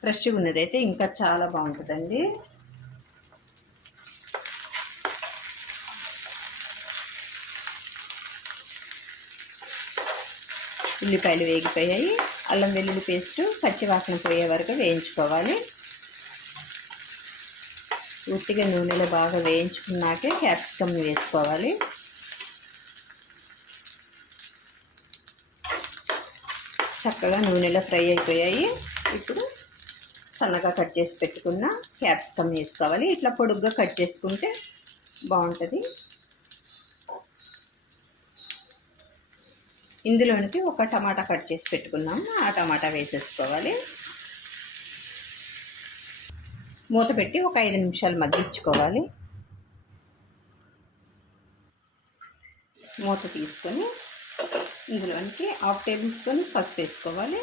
ఫ్రెష్గా ఉన్నదైతే ఇంకా చాలా బాగుంటుందండి. ఉల్లిపాయలు వేగిపోయాయి. అల్లం వెల్లుల్లి పేస్ట్ పచ్చివాసన పోయే వరకు వేయించుకోవాలి. ఉట్టిగా నూనెలో బాగా వేయించుకున్నాకే క్యాప్సికమ్ వేసుకోవాలి. చక్కగా నూనెలో ఫ్రై అయిపోయాయి. ఇప్పుడు సన్నగా కట్ చేసి పెట్టుకున్న క్యాప్సికమ్ వేసుకోవాలి. ఇట్లా పొడుగ్గా కట్ చేసుకుంటే బాగుంటుంది. ఇందులోనికి ఒక టమాటా కట్ చేసి పెట్టుకున్నాము ఆ టమాటా వేసేసుకోవాలి. మూత పెట్టి ఒక ఐదు నిమిషాలు మగ్గించుకోవాలి. మూత తీసుకొని ఇందులోనికి హాఫ్ టేబుల్ స్పూన్ పసుపు వేసుకోవాలి.